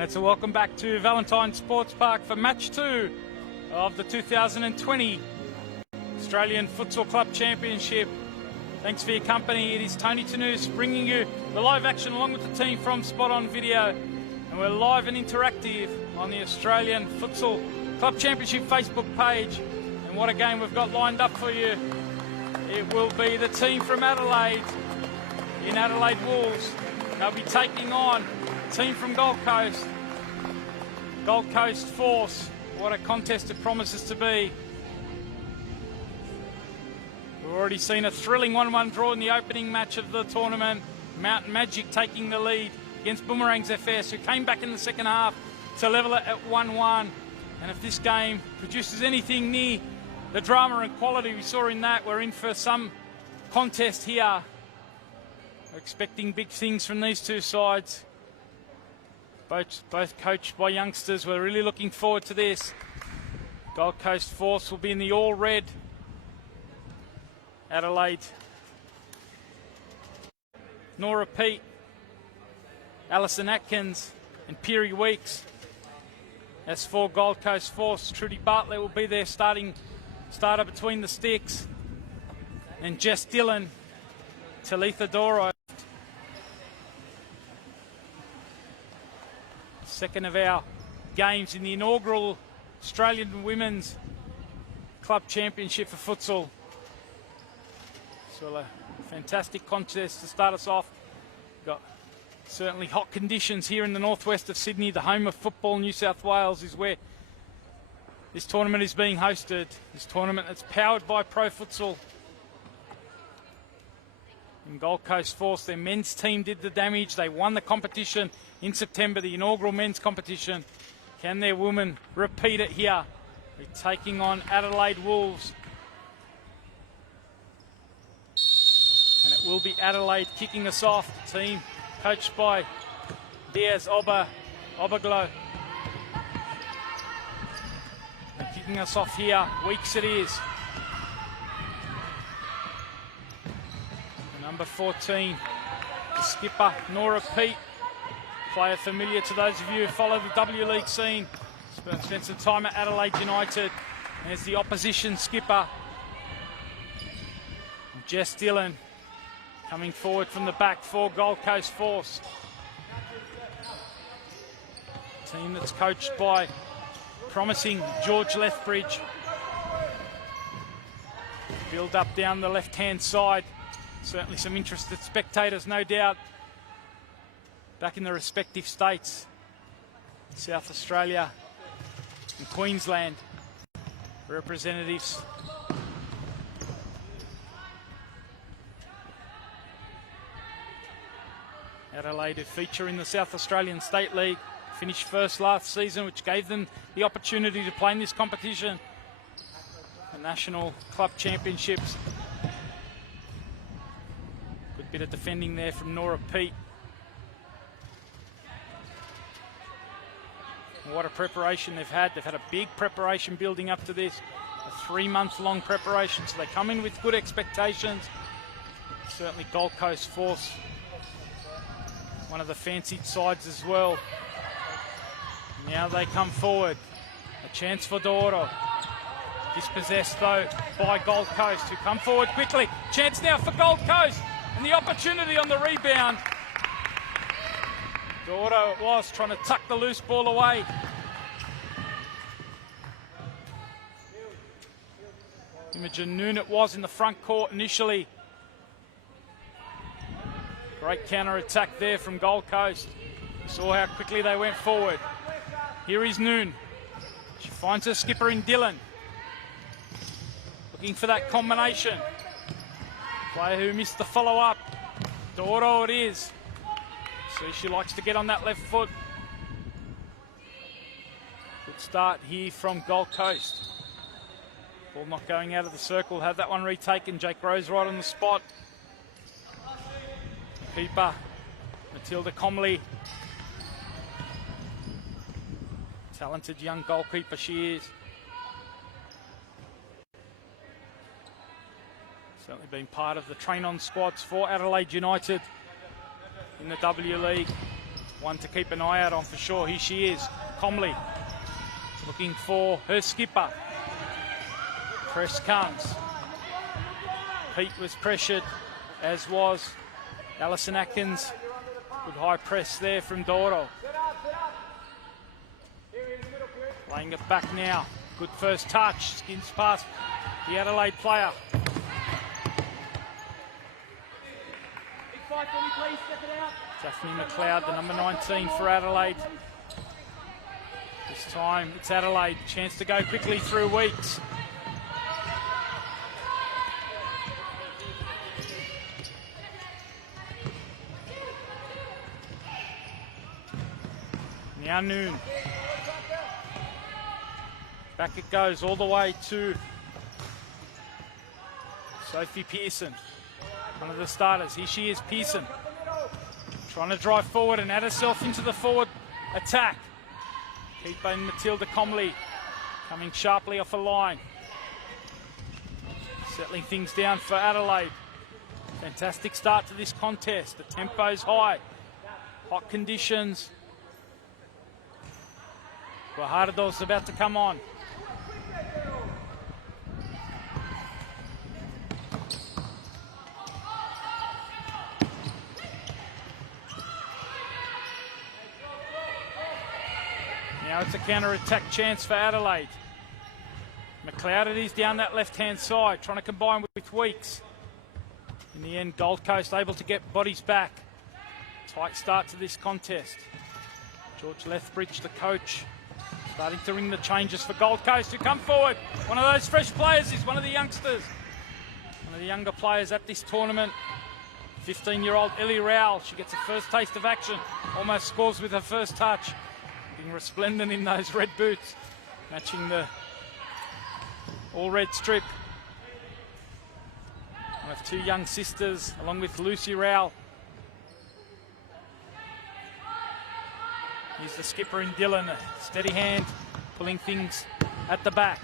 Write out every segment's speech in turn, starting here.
And it's a welcome back to Valentine Sports Park for match 2 of the 2020 Australian Futsal Club Championship. Thanks for your company. It is Tony Tanous bringing you the live action along with the team from Spot On Video. And we're live and interactive on the Australian Futsal Club Championship Facebook page. And what a game we've got lined up for you. It will be the team from Adelaide in Adelaide Wolves. They'll be taking on the team from Gold Coast Force. What a contest it promises to be. We've already seen a thrilling 1-1 draw in the opening match of the tournament. Mountain Magic taking the lead against Boomerangs FS, who came back in the second half to level it at 1-1. And if this game produces anything near the drama and quality we saw in that, we're in for some contest here. We're expecting big things from these two sides. Both coached by youngsters. We're really looking forward to this. Gold Coast Force will be in the all-red. Adelaide. Nora Pete, Alison Atkins and Peary Weeks. As for Gold Coast Force, Trudy Bartlett will be their starter between the sticks. And Jess Dillon, Talitha Doro. Second of our games in the inaugural Australian Women's Club Championship for futsal. So a fantastic contest to start us off. Got certainly hot conditions here in the northwest of Sydney. The home of football, New South Wales, is where this tournament is being hosted. This tournament that's powered by Pro Futsal. In Gold Coast Force, their men's team did the damage. They won the competition in September, the inaugural men's competition. Can their women repeat it here? They're taking on Adelaide Wolves. And it will be Adelaide kicking us off. The team coached by Diaz Obaglo. And kicking us off here, Weeks it is. Number 14, the skipper, Nora Pete. Player familiar to those of you who follow the W-League scene. Spent some time at Adelaide United. There's the opposition skipper, Jess Dillon, coming forward from the back for Gold Coast Force. Team that's coached by promising George Lethbridge. Build up down the left-hand side. Certainly some interested spectators, no doubt, back in the respective states, South Australia and Queensland, representatives. Adelaide, who feature in the South Australian State League, finished first last season, which gave them the opportunity to play in this competition. The National Club Championships. Good bit of defending there from Nora Pete. And what a preparation they've had. They've had a big preparation building up to this. A 3-month-long preparation. So they come in with good expectations. Certainly Gold Coast Force, one of the fancied sides as well. Now they come forward. A chance for Doro. Dispossessed though by Gold Coast, who come forward quickly. Chance now for Gold Coast. And the opportunity on the rebound. Doro it was, trying to tuck the loose ball away. Imogen Noon it was in the front court initially. Great counter-attack there from Gold Coast. Saw how quickly they went forward. Here is Noon. She finds her skipper in Dillon. Looking for that combination. Player who missed the follow-up. Doro it is. See, she likes to get on that left foot. Good start here from Gold Coast. Ball not going out of the circle. Have that one retaken. Jake Rose right on the spot. Keeper, Matilda Comley. Talented young goalkeeper she is. Certainly been part of the train-on squads for Adelaide United in the W League. one to keep an eye out on for sure. Here she is, Comley, looking for her skipper. Press comes. Pete was pressured, as was Alison Atkins. Good high press there from Doro. Playing it back now. Good first touch. Skins past the Adelaide player. Daphne McLeod, the number 19 for Adelaide. This time it's Adelaide. Chance to go quickly through Weeks. Now Noon. Back it goes all the way to Sophie Pearson, one of the starters. Here she is, Pearson, trying to drive forward and add herself into the forward attack. Keeper Matilda Comley coming sharply off a line. Settling things down for Adelaide. Fantastic start to this contest. The tempo's high. Hot conditions. Guajardo's about to come on. Now it's a counter-attack chance for Adelaide. McLeod it is down that left-hand side, trying to combine with Weeks. In the end, Gold Coast able to get bodies back. Tight start to this contest. George Lethbridge, the coach, starting to ring the changes for Gold Coast, who come forward. One of those fresh players is one of the youngsters. One of the younger players at this tournament. 15-year-old Ellie Rowell. She gets a first taste of action. Almost scores with her first touch. Looking resplendent in those red boots. Matching the all-red strip. One of two young sisters, along with Lucy Rowell. Here's the skipper in Dylan, a steady hand, pulling things at the back.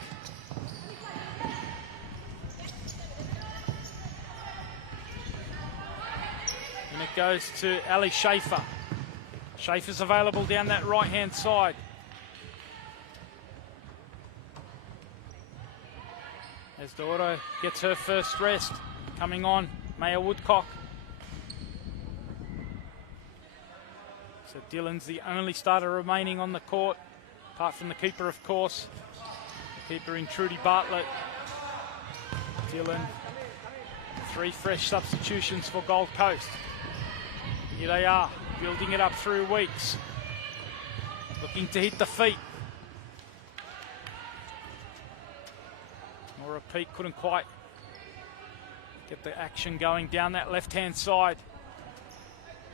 And it goes to Ali Schaefer. Schaefer's available down that right-hand side. As Doro gets her first rest, coming on, Maya Woodcock. So Dylan's the only starter remaining on the court, apart from the keeper, of course. The keeper in Trudy Bartlett. Dylan, 3 fresh substitutions for Gold Coast. Here they are, building it up through Weeks. Looking to hit the feet. Nora Peake couldn't quite get the action going down that left-hand side.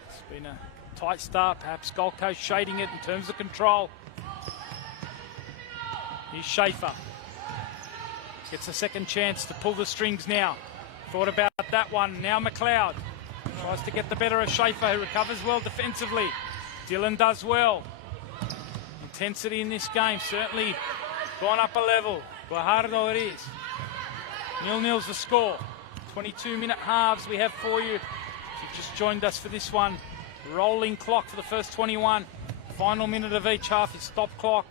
It's been a tight start, perhaps Gold Coast shading it in terms of control. Here's Schaefer. Gets a second chance to pull the strings now. Thought about that one. Now McLeod tries to get the better of Schaefer, who recovers well defensively. Dylan does well. Intensity in this game certainly gone up a level. Guajardo it is. 0-0's the score. 22-minute halves we have for you. If you've just joined us for this one, rolling clock for the first 21. Final minute of each half is stop clock.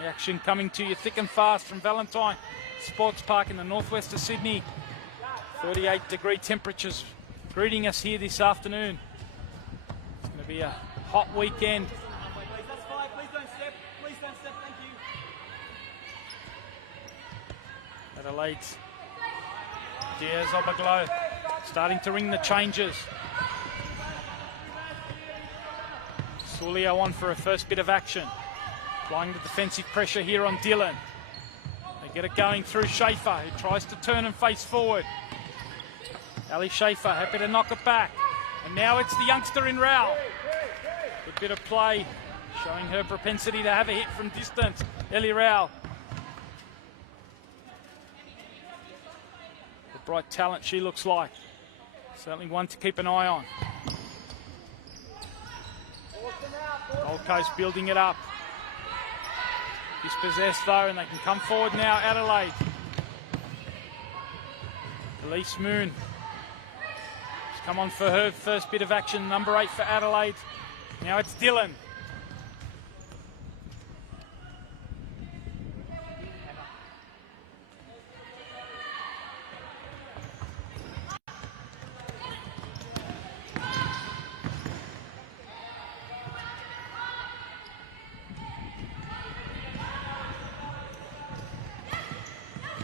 The action coming to you thick and fast from Valentine Sports Park in the northwest of Sydney. 38-degree temperatures greeting us here this afternoon. It's going to be a hot weekend. Adelaide's Diaz Obaglo starting to ring the changes. Sulio on for a first bit of action. Applying the defensive pressure here on Dylan. They get it going through Schaefer, who tries to turn and face forward. Ali Schaefer happy to knock it back. And now it's the youngster in Rowell. Good bit of play, showing her propensity to have a hit from distance. Ellie Rowell. The bright talent she looks like. Certainly one to keep an eye on. Gold Coast building it up. Dispossessed though, and they can come forward now, Adelaide. Elise Moon is come on for her first bit of action, number 8 for Adelaide. Now it's Dylan.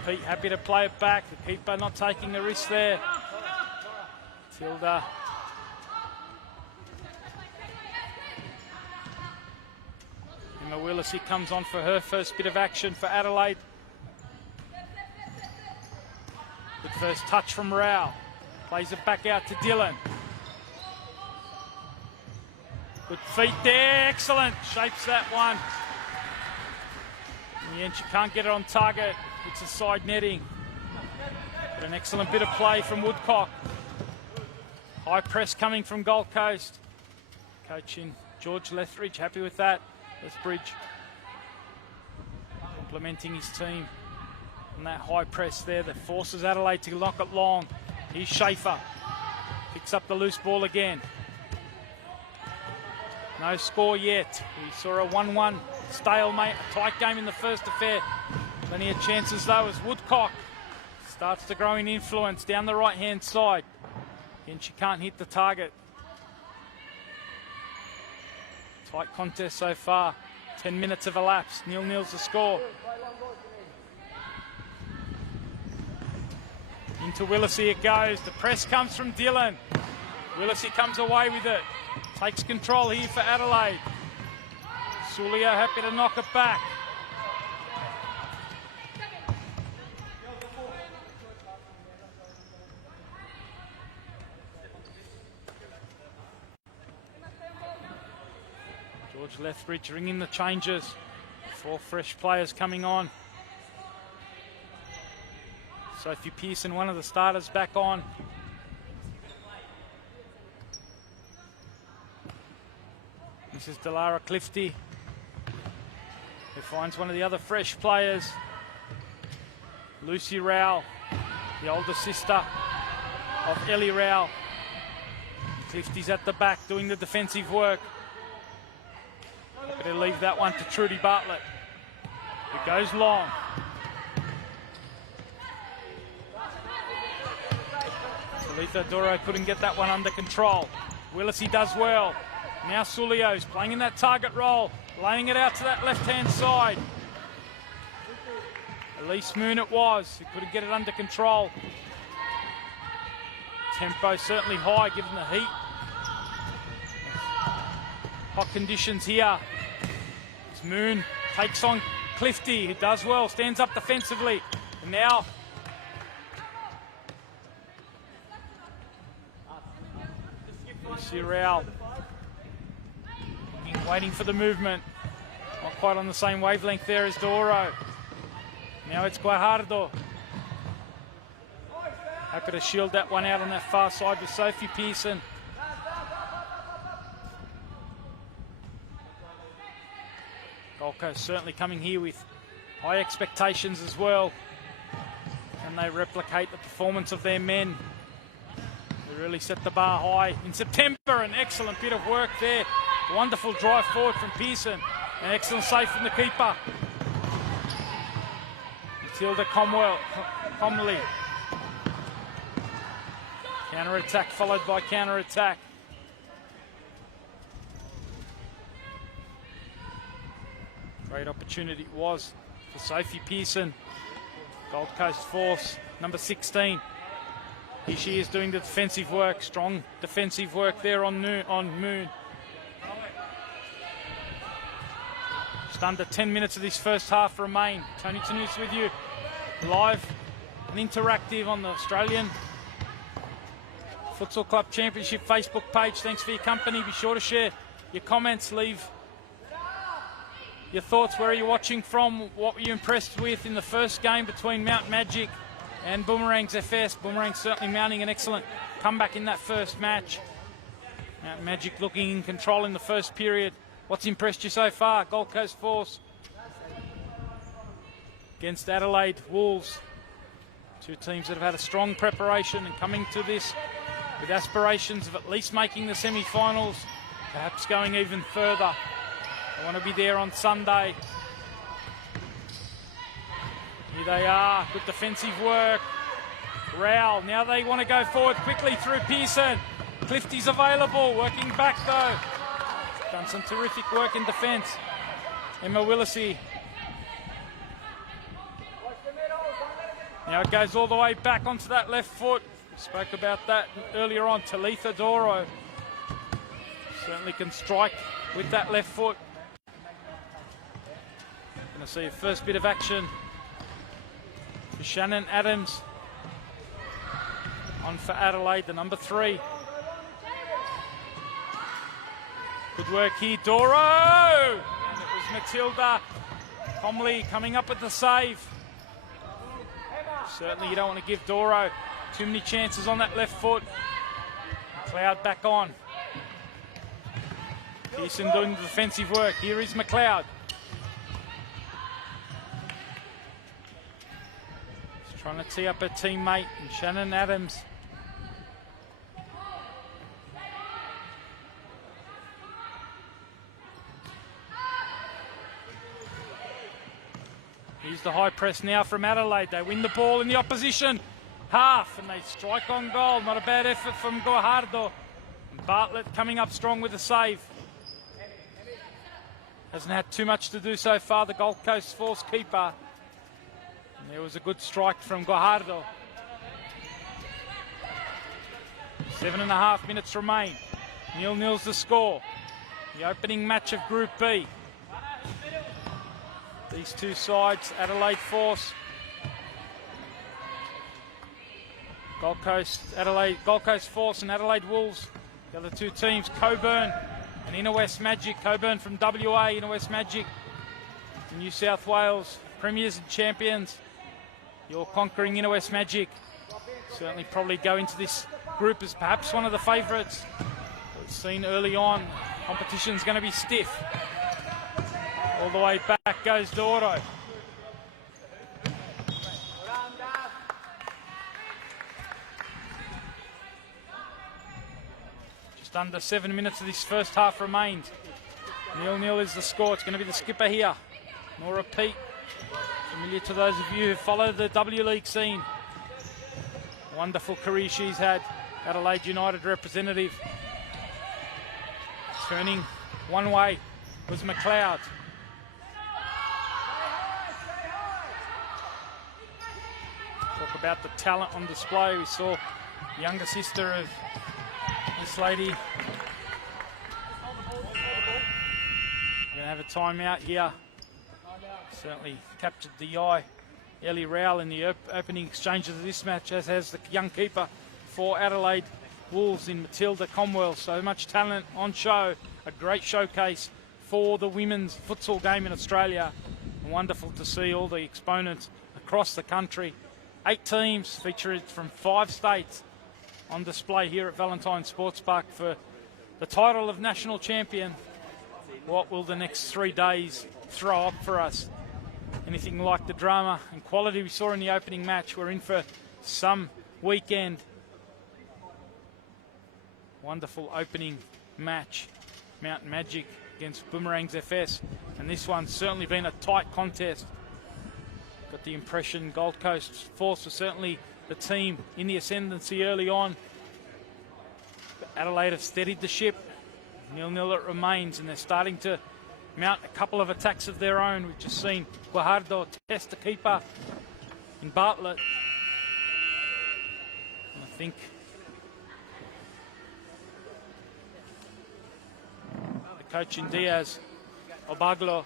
Pete happy to play it back. The keeper not taking a risk there. Tilda. Emma Willis comes on for her first bit of action for Adelaide. Good first touch from Rao. Plays it back out to Dylan. Good feet there, excellent. Shapes that one. In the end, she can't get it on target. It's a side netting. But an excellent bit of play from Woodcock. High press coming from Gold Coast. Coaching George Lethbridge, happy with that. Lethbridge implementing his team on that high press there that forces Adelaide to knock it long. Here's Schaefer. Picks up the loose ball again. No score yet. We saw a 1-1 stalemate, a tight game in the first affair. Plenty of chances though as Woodcock starts to grow in influence down the right-hand side. Again, she can't hit the target. Tight contest so far. 10 minutes have elapsed. 0-0's the score. Into Willisey it goes. The press comes from Dylan. Willisey comes away with it. Takes control here for Adelaide. Sulio happy to knock it back. George Lethbridge ringing the changes. 4 fresh players coming on. Sophie Pearson, one of the starters, back on. This is Delara Clifty, who finds one of the other fresh players. Lucy Rao, the older sister of Ellie Rao. Clifty's at the back doing the defensive work. Going to leave that one to Trudy Bartlett. It goes long. Talitha Doro couldn't get that one under control. Willisey does well. Now Sulio's playing in that target role, laying it out to that left-hand side. Elise Moon it was, who couldn't get it under control. Tempo certainly high given the heat. Hot conditions here. As Moon takes on Clifty, who does well, stands up defensively. And now Lucy Rao waiting for the movement. Not quite on the same wavelength there as Doro. Now it's Guajardo. Happy to shield that one out on that far side with Sophie Pearson. Gold Coast certainly coming here with high expectations as well. Can they replicate the performance of their men? They really set the bar high in September. An excellent bit of work there. Wonderful drive forward from Pearson. An excellent save from the keeper. Matilda Comley. Counter-attack followed by counter-attack. Great opportunity it was for Sophie Pearson. Gold Coast force, number 16. Here she is doing the defensive work. Strong defensive work there on Moon. Just under 10 minutes of this first half remain. Tony Tanous with you, live and interactive on the Australian Futsal Club Championship Facebook page. Thanks for your company. Be sure to share your comments. Leave your thoughts. Where are you watching from? What were you impressed with in the first game between Mount Magic and Boomerangs FS? Boomerangs certainly mounting an excellent comeback in that first match. Mount Magic looking in control in the first period. What's impressed you so far? Gold Coast Force against Adelaide Wolves. Two teams that have had a strong preparation and coming to this with aspirations of at least making the semi-finals, perhaps going even further. They want to be there on Sunday. Here they are, good defensive work. Rowell, now they want to go forward quickly through Pearson. Clifty's available, working back though. Done some terrific work in defence. Emma Willisey. Now it goes all the way back onto that left foot. We spoke about that earlier on. Talitha Doro certainly can strike with that left foot. Going to see a first bit of action for Shannon Adams. On for Adelaide, the number 3. Good work here, Doro! And it was Matilda Comley coming up with the save. Certainly you don't want to give Doro too many chances on that left foot. McLeod back on. Pearson doing the defensive work. Here is McLeod. She's trying to tee up her teammate, and Shannon Adams. Here's the high press now from Adelaide. They win the ball in the opposition half and they strike on goal. Not a bad effort from Guajardo. And Bartlett coming up strong with a save. Hasn't had too much to do so far, the Gold Coast Force keeper. And there was a good strike from Guajardo. 7.5 minutes remain. 0-0's the score. The opening match of Group B. These two sides, Adelaide Force, Gold Coast Force and Adelaide Wolves. The other two teams, Coburn and Inner West Magic. Coburn from WA, Inner West Magic, New South Wales, premiers and champions. You're conquering Inner West Magic. Certainly probably go into this group as perhaps one of the favourites. We've seen early on, competition's going to be stiff. All the way back goes Doro. Just under 7 minutes of this first half remained. 0-0 is the score. It's going to be the skipper here, Nora Pete. Familiar to those of you who follow the W League scene. Wonderful career she's had. Adelaide United representative. Turning one way was McLeod. Talk about the talent on display. We saw the younger sister of this lady. We're going to have a timeout here. Certainly captured the eye. Ellie Rowell in the opening exchanges of this match, as has the young keeper for Adelaide Wolves in Matilda Comwell. So much talent on show. A great showcase for the women's futsal game in Australia. And wonderful to see all the exponents across the country. 8 teams featured from 5 states on display here at Valentine Sports Park for the title of national champion. What will the next 3 days throw up for us? Anything like the drama and quality we saw in the opening match, we're in for some weekend. Wonderful opening match. Mountain Magic against Boomerangs FS. And this one's certainly been a tight contest. Got the impression Gold Coast Force was certainly the team in the ascendancy early on. But Adelaide have steadied the ship. 0-0 it remains, and they're starting to mount a couple of attacks of their own. We've just seen Guajardo test the keeper in Bartlett. And I think the coach in Diaz, Obaglo,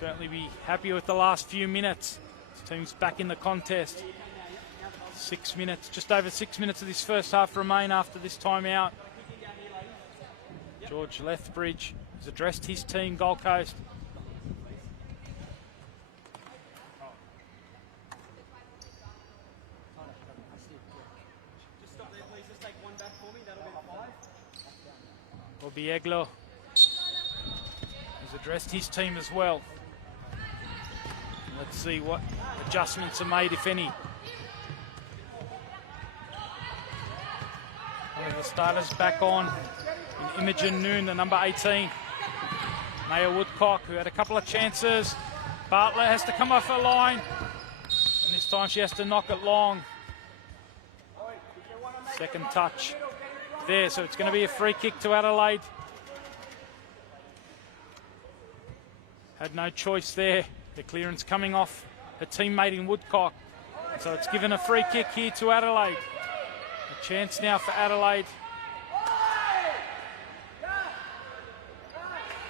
certainly be happy with the last few minutes. This team's back in the contest. 6 minutes, just over 6 minutes of this first half remain after this timeout. George Lethbridge has addressed his team, Gold Coast. Obieglo has addressed his team as well. Let's see what adjustments are made, if any. With the starters back on. And Imogen Noon, the number 18. Maya Woodcock, who had a couple of chances. Bartlett has to come off her line. And this time she has to knock it long. Second touch there, so it's going to be a free kick to Adelaide. Had no choice there. The clearance coming off her teammate in Woodcock. So it's given a free kick here to Adelaide. A chance now for Adelaide.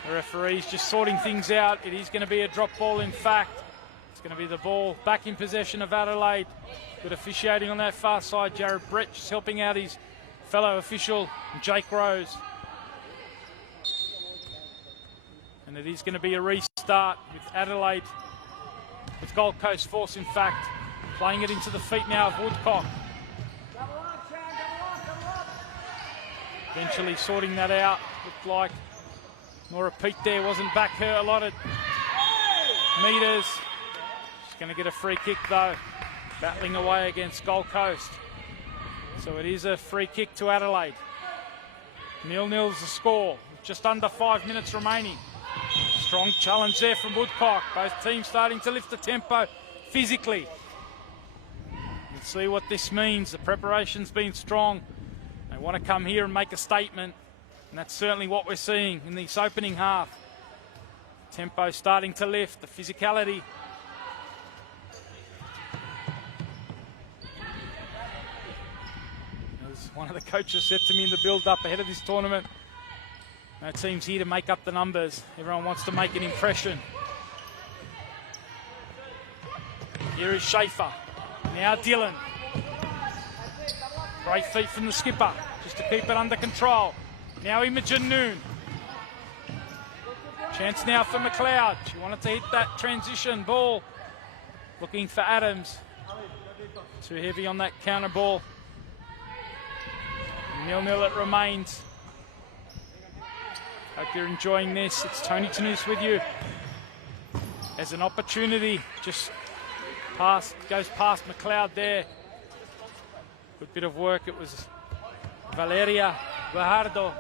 The referee's just sorting things out. It is going to be a drop ball, in fact. It's going to be the ball back in possession of Adelaide. Good officiating on that far side. Jared Brett just helping out his fellow official, Jake Rose. And it is going to be a restart with Adelaide, with Gold Coast Force, in fact, playing it into the feet now of Woodcock. Eventually sorting that out. Looked like Nora Peat there wasn't back her allotted metres. She's going to get a free kick though, battling away against Gold Coast. So it is a free kick to Adelaide. 0-0's the score, just under 5 minutes remaining. Strong challenge there from Woodcock. Both teams starting to lift the tempo physically. Let's see what this means. The preparation's been strong. They want to come here and make a statement. And that's certainly what we're seeing in this opening half. Tempo starting to lift, the physicality. As one of the coaches said to me in the build-up ahead of this tournament, no team's here to make up the numbers. Everyone wants to make an impression. Here is Schaefer. Now Dillon. Great feet from the skipper, just to keep it under control. Now Imogen Noon. Chance now for McLeod. She wanted to hit that transition ball. Looking for Adams. Too heavy on that counter ball. 0-0 it remains. Hope you're enjoying this. It's Tony Tanous with you. As an opportunity, just goes past McLeod there. Good bit of work. It was Valeria Guajardo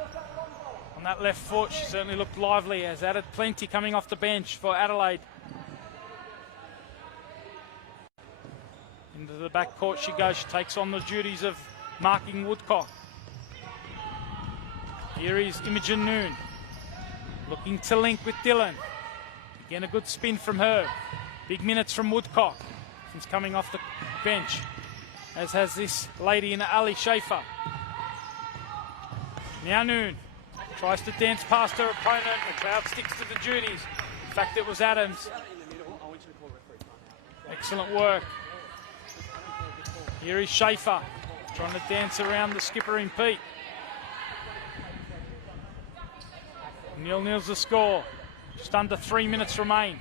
on that left foot. She certainly looked lively, has added plenty coming off the bench for Adelaide. Into the back court she goes. She takes on the duties of marking Woodcock. Here is Imogen Noon, looking to link with Dillon. Again, a good spin from her. Big minutes from Woodcock since coming off the bench, as has this lady in Ali Schaefer. Now Noon tries to dance past her opponent. McLeod sticks to the duties. In fact, it was Adams. Excellent work. Here is Schaefer trying to dance around the skipper in Pete. 0-0's the score. Just under 3 minutes remain.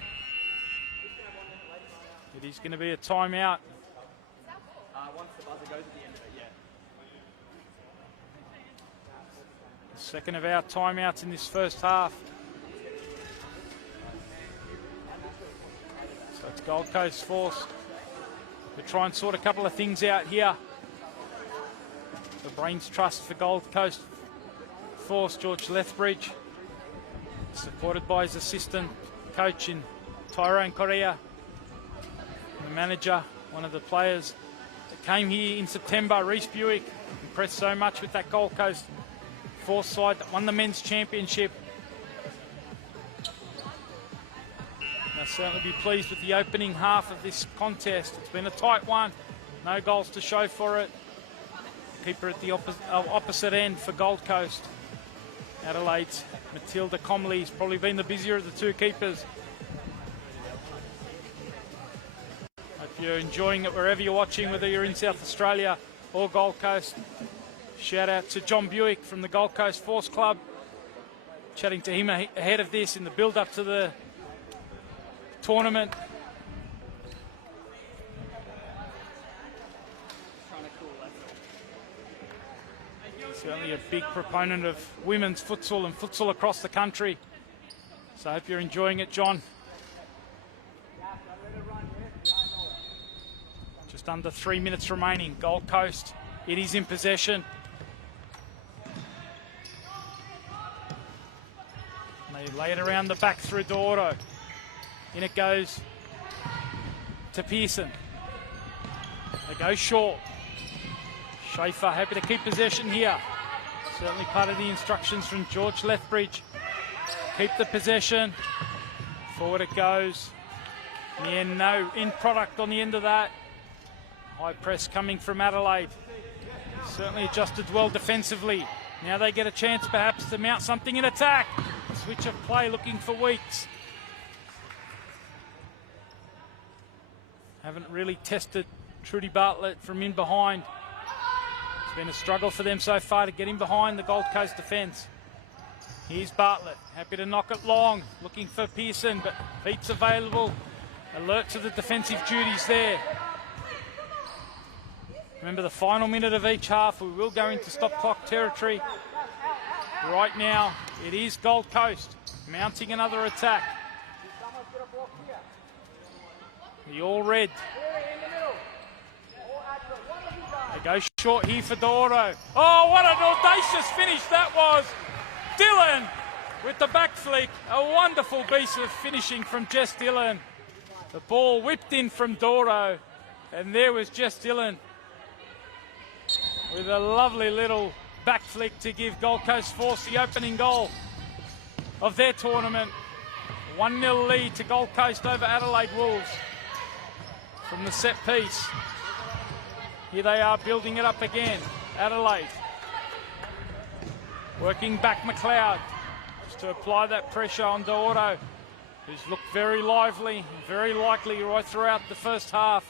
It is going to be a timeout. Once the buzzer goes at the end of it, yeah. The second of our timeouts in this first half. So it's Gold Coast Force to try and sort a couple of things out here. The brains trust for Gold Coast Force, George Lethbridge, supported by his assistant coach in Tyrone Correa. And the manager, one of the players that came here in September, Reece Buick, impressed so much with that Gold Coast Force side that won the men's championship. They'll certainly be pleased with the opening half of this contest. It's been a tight one, no goals to show for it. Keeper at the opposite end for Gold Coast. Adelaide's Matilda Comley's probably been the busier of the two keepers. Hope you're enjoying it wherever you're watching, whether you're in South Australia or Gold Coast. Shout out to John Buick from the Gold Coast Force Club. Chatting to him ahead of this in the build-up to the tournament. Certainly a big proponent of women's futsal and futsal across the country. So I hope you're enjoying it, John. Just under 3 minutes remaining. Gold Coast, it is in possession. They lay it around the back through Dorado. In it goes to Pearson. They go short. Schaefer happy to keep possession here. Certainly part of the instructions from George Lethbridge. Keep the possession. Forward it goes. In the end, no end product on the end of that. High press coming from Adelaide. Certainly adjusted well defensively. Now they get a chance perhaps to mount something in attack. Switch of play looking for Weeks. Haven't really tested Trudy Bartlett from in behind. It's been a struggle for them so far to get in behind the Gold Coast defence. Here's Bartlett, happy to knock it long, looking for Pearson, but feet's available. Alert to the defensive duties there. Remember the final minute of each half, we will go into stop clock territory. Right now, it is Gold Coast mounting another attack. The all red. They go short here for Dorado. Oh, what an audacious finish that was. Dillon with the back flick. A wonderful piece of finishing from Jess Dillon. The ball whipped in from Dorado, and there was Jess Dillon with a lovely little back flick to give Gold Coast Force the opening goal of their tournament. 1-0 lead to Gold Coast over Adelaide Wolves from the set piece. Here they are building it up again. Adelaide working back McLeod just to apply that pressure on Dorado, who's looked very lively, very likely right throughout the first half.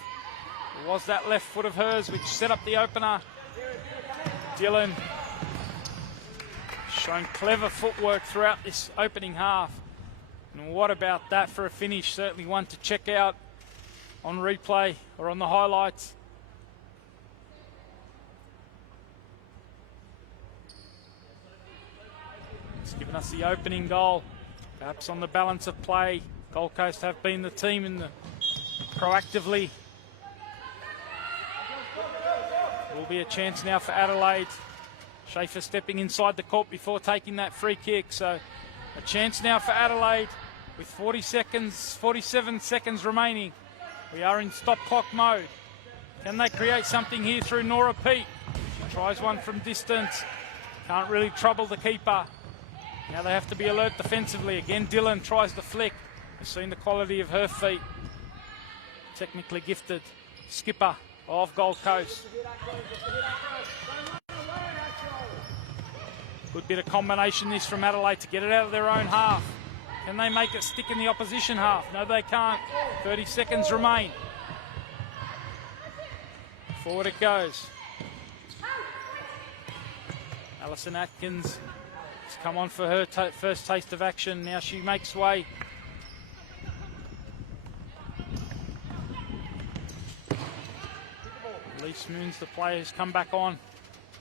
It was that left foot of hers which set up the opener. Dillon showing clever footwork throughout this opening half. And what about that for a finish? Certainly one to check out on replay or on the highlights. It's given us the opening goal. Perhaps on the balance of play, Gold Coast have been the team in the proactively. Will be a chance now for Adelaide. Schaefer stepping inside the court before taking that free kick. So a chance now for Adelaide with 47 seconds remaining. We are in stop clock mode. Can they create something here through Nora Pete? She tries one from distance. Can't really trouble the keeper. Now they have to be alert defensively. Again, Dillon tries the flick. We've seen the quality of her feet. Technically gifted skipper of Gold Coast. Good bit of combination this from Adelaide to get it out of their own half. Can they make it stick in the opposition half? No, they can't. 30 seconds remain. Forward it goes. Alison Atkins has come on for her first taste of action. Now she makes way. Elise Moons, the player who's come back on.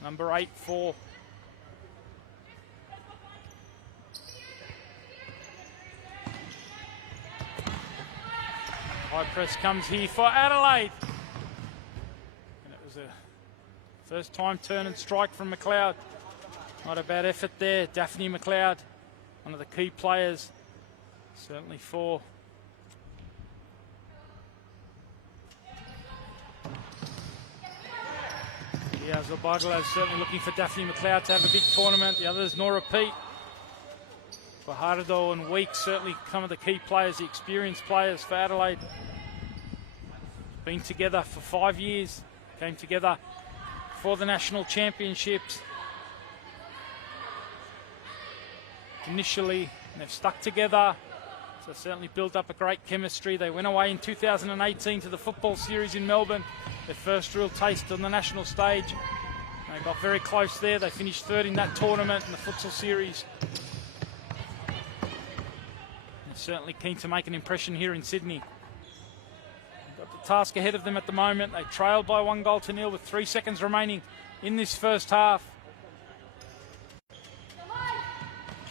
Number 8 for high press comes here for Adelaide. And it was a first time turn and strike from McLeod. Not a bad effort there. Daphne McLeod, one of the key players, certainly for Zabagala, certainly looking for Daphne McLeod to have a big tournament. The others, Nora Pete. Fajardo and Weeks, certainly some of the key players, the experienced players for Adelaide. Been together for 5 years, came together for the national championships. Initially, they've stuck together, so certainly built up a great chemistry. They went away in 2018 to the football series in Melbourne, their first real taste on the national stage. They got very close there. They finished third in that tournament in the futsal series. Certainly keen to make an impression here in Sydney. Got the task ahead of them at the moment. They trailed by 1-0 with 3 seconds remaining in this first half.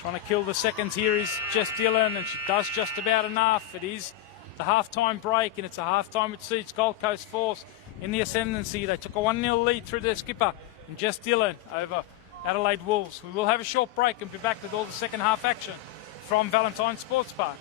Trying to kill the seconds here is Jess Dillon, and she does just about enough. It is the half-time break, and it's a half-time which sees Gold Coast Force in the ascendancy. They took a 1-0 lead through their skipper, and Jess Dillon over Adelaide Wolves. We will have a short break and be back with all the second half action from Valentine Sports Park.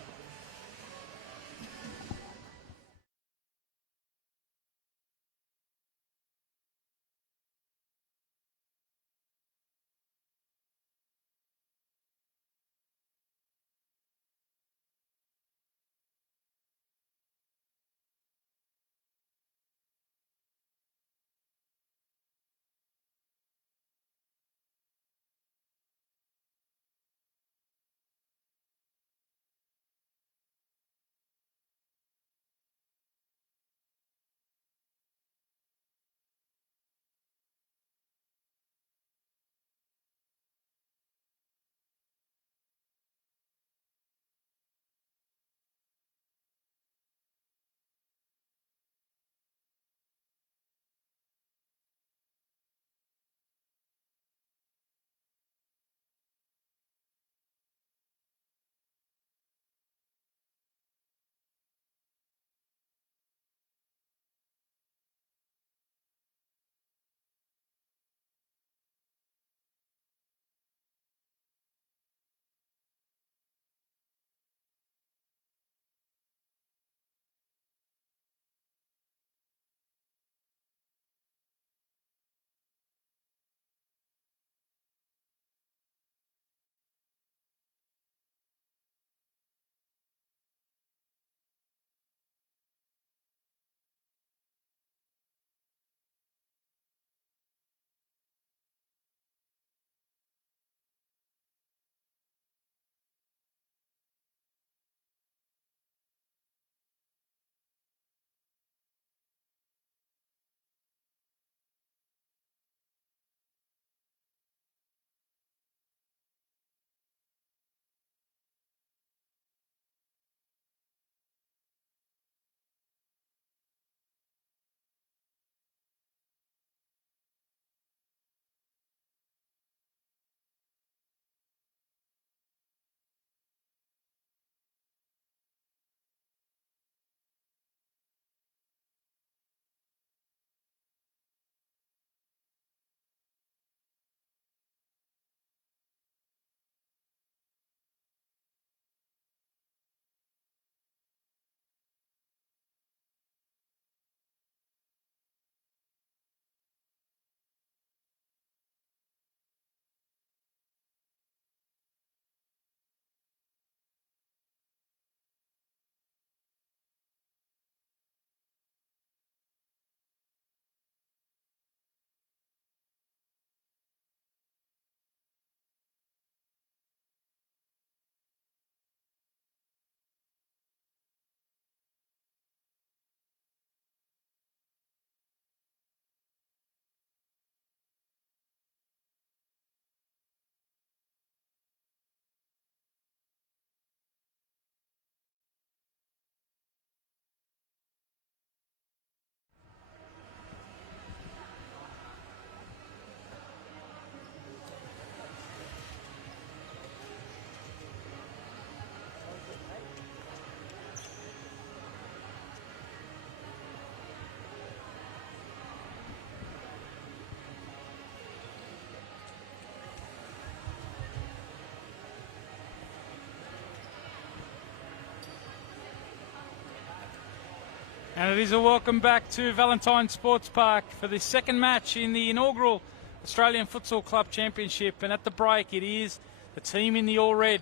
And it is a welcome back to Valentine Sports Park for the second match in the inaugural Australian Futsal Club Championship. And at the break, it is the team in the all-red,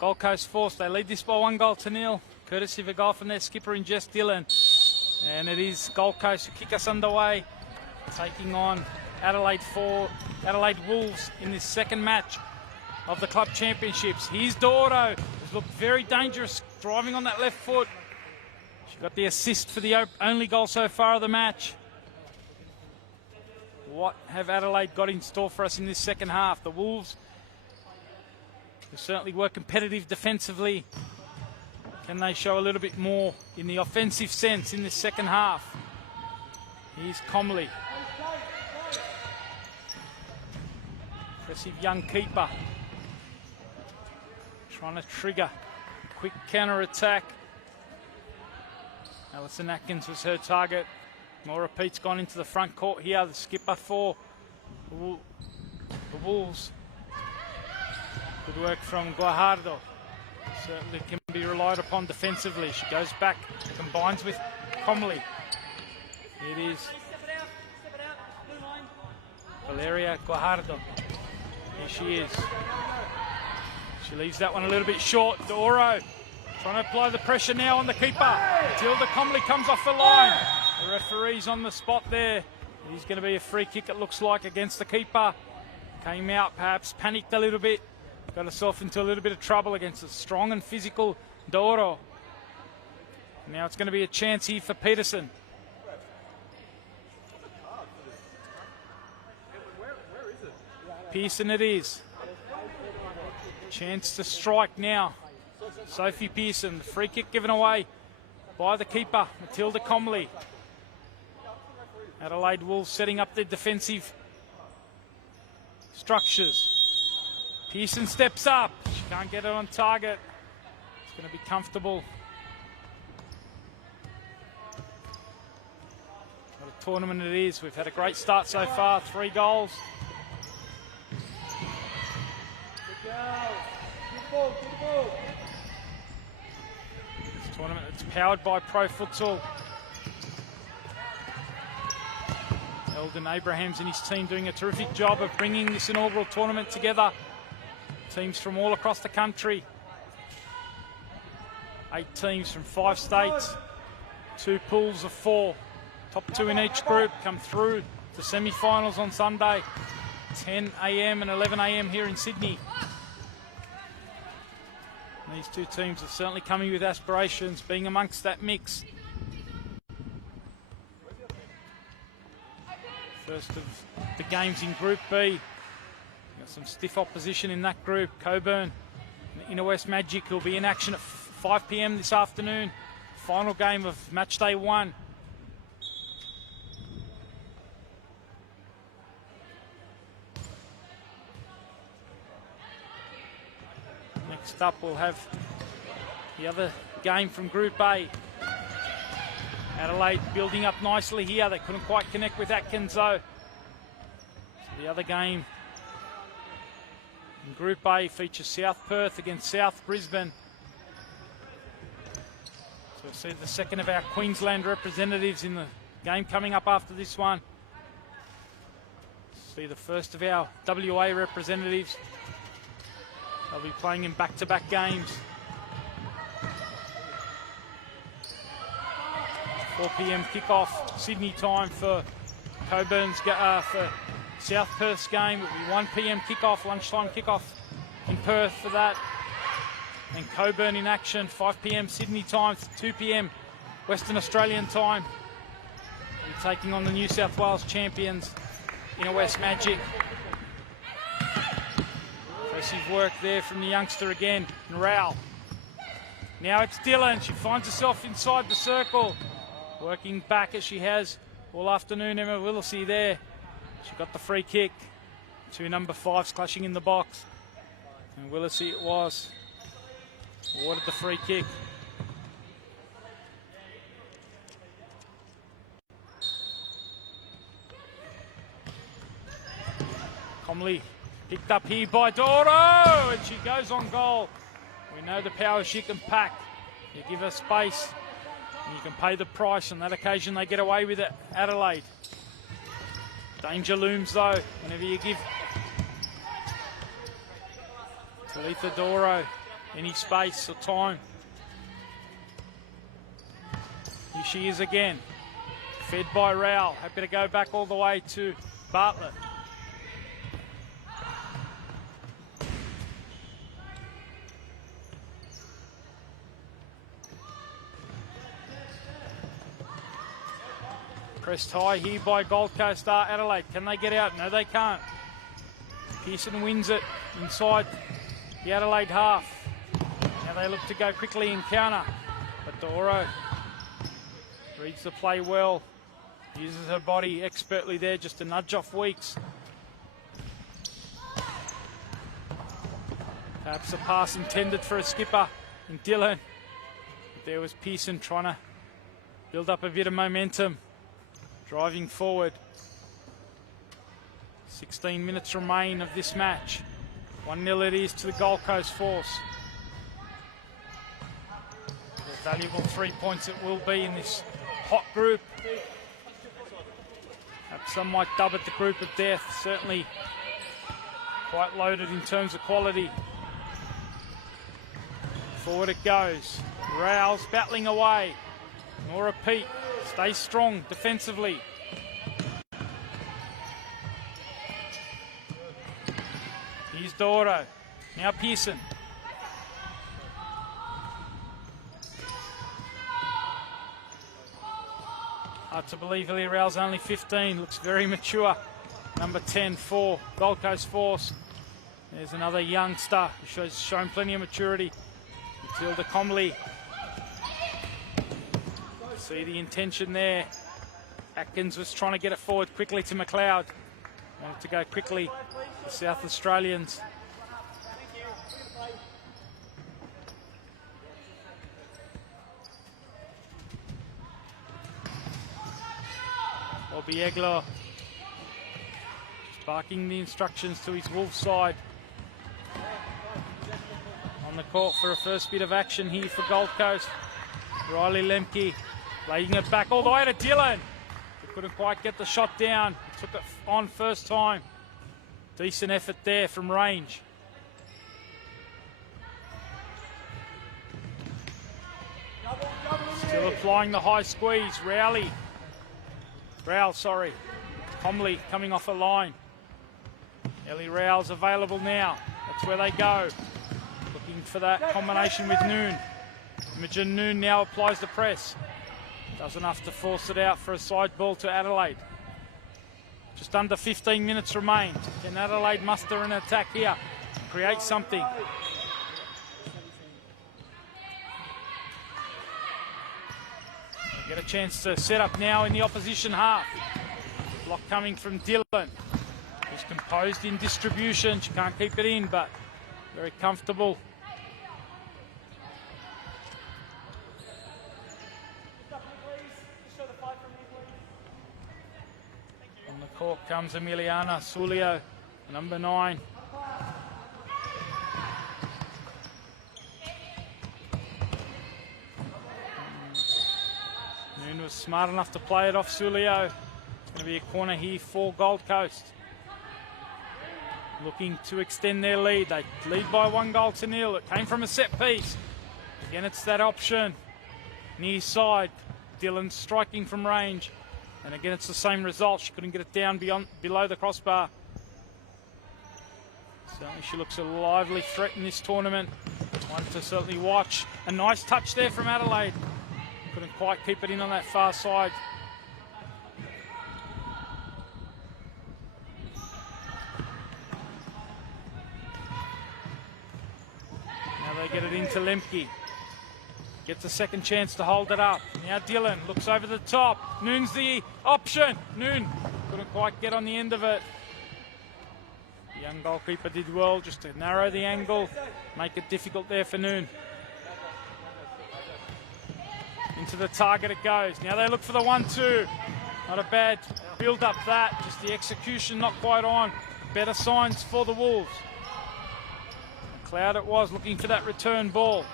Gold Coast Force. They lead this by 1-0, courtesy of a goal from their skipper in Jess Dillon. And it is Gold Coast who kick us underway, taking on Adelaide Wolves in this second match of the club championships. Here's Dordo, who's looked very dangerous, driving on that left foot. She got the assist for the only goal so far of the match. What have Adelaide got in store for us in this second half? The Wolves, who certainly were competitive defensively. Can they show a little bit more in the offensive sense in this second half? Here's Comley. Impressive young keeper. Trying to trigger a quick counter-attack. Alison Atkins was her target. More repeats gone into the front court here. The skipper for the Wolves. Good work from Guajardo. Certainly can be relied upon defensively. She goes back, combines with Comley. It is Valeria Guajardo. Here she is. She leaves that one a little bit short. Doro trying to apply the pressure now on the keeper. Tilda Comley comes off the line. The referee's on the spot there. He's going to be a free kick, it looks like, against the keeper. Came out, perhaps panicked a little bit. Got herself into a little bit of trouble against a strong and physical Doro. Now it's going to be a chance here for Peterson. Pearson it is. Chance to strike now. Sophie Pearson, the free kick given away by the keeper, Matilda Comley. Adelaide Wolves setting up their defensive structures. Pearson steps up. She can't get it on target. It's going to be comfortable. What a tournament it is. We've had a great start so far. 3 goals. This tournament is powered by Pro Futsal. Eldon Abrahams and his team doing a terrific job of bringing this inaugural tournament together. Teams from all across the country. 8 teams from 5 states. 2 pools of 4. Top 2 in each group come through to semi-finals on Sunday. 10 a.m. and 11 a.m. here in Sydney. And these 2 teams are certainly coming with aspirations, being amongst that mix. First of the games in Group B. Got some stiff opposition in that group. Coburn, the Inner West Magic, will be in action at 5 p.m. this afternoon. Final game of match day 1. Next up, we'll have the other game from Group A. Adelaide building up nicely here. They couldn't quite connect with Atkins though. So the other game in Group A features South Perth against South Brisbane. So we'll see the second of our Queensland representatives in the game coming up after this one. See the first of our WA representatives. They'll be playing in back-to-back games. 4 p.m. kickoff Sydney time for Coburn's for South Perth's game. It'll be 1 p.m. kickoff, lunchtime kickoff in Perth for that. And Coburn in action, 5 p.m. Sydney time, 2 p.m. Western Australian time. We're taking on the New South Wales champions, Inner West Magic. Impressive work there from the youngster again, Rao. Now it's Dillon. She finds herself inside the circle. Working back as she has all afternoon. Emma Willisey there. She got the free kick. 2 number 5s clashing in the box. And Willisey it was. Awarded the free kick. Comley picked up here by Doro. And she goes on goal. We know the power she can pack. You give her space. You can pay the price. On that occasion, they get away with it. Adelaide. Danger looms, though, whenever you give Talitha Doro any space or time. Here she is again. Fed by Rowell. Happy to go back all the way to Bartlett. Pressed high here by Gold Coast star Adelaide. Can they get out? No, they can't. Pearson wins it inside the Adelaide half. Now they look to go quickly in counter. But Doro reads the play well. Uses her body expertly there just to nudge off Weeks. Perhaps a pass intended for a skipper in Dillon. But there was Pearson trying to build up a bit of momentum. Driving forward. 16 minutes remain of this match. 1-0 it is to the Gold Coast Force. Valuable 3 points it will be in this hot group. Perhaps some might dub it the group of death. Certainly quite loaded in terms of quality. Forward it goes. Rouse battling away. Nora Peat stays strong defensively. Here's Doro. Now Pearson. Hard to believe Rao's only 15. Looks very mature. Number 10 for Gold Coast Force. There's another youngster who shown plenty of maturity. Matilda Comley. See the intention there. Atkins was trying to get it forward quickly to McLeod. Wanted to go quickly, the South Australians. Bobby Egler barking the instructions to his Wolves side. On the court for a first bit of action here for Gold Coast. Riley Lemke laying it back all the way to Dylan. He couldn't quite get the shot down. He took it on first time. Decent effort there from range. Still applying the high squeeze. Rowell, sorry. Comley coming off a line. Ellie Rowell's available now. That's where they go. Looking for that combination with Noon. Imogen Noon now applies the press. Does enough to force it out for a side ball to Adelaide. Just under 15 minutes remain. Can Adelaide muster an attack here? Create something. Get a chance to set up now in the opposition half. Block coming from Dylan. Who's composed in distribution. She can't keep it in, but very comfortable. On the court comes Emiliana Sulio, number 9. Noon was smart enough to play it off Sulio. It's going to be a corner here for Gold Coast. Looking to extend their lead. They lead by 1-0. It came from a set piece. Again, it's that option. Near side. Dylan striking from range. And again, it's the same result. She couldn't get it down below the crossbar. Certainly she looks a lively threat in this tournament. One to certainly watch. A nice touch there from Adelaide. Couldn't quite keep it in on that far side. Now they get it into Lemke. Gets a second chance to hold it up. Now Dylan looks over the top. Noon's the option. Noon couldn't quite get on the end of it. The young goalkeeper did well just to narrow the angle, make it difficult there for Noon. Into the target it goes. Now they look for the 1-2. Not a bad build up that. Just the execution not quite on. Better signs for the Wolves. McLeod it was looking for that return ball.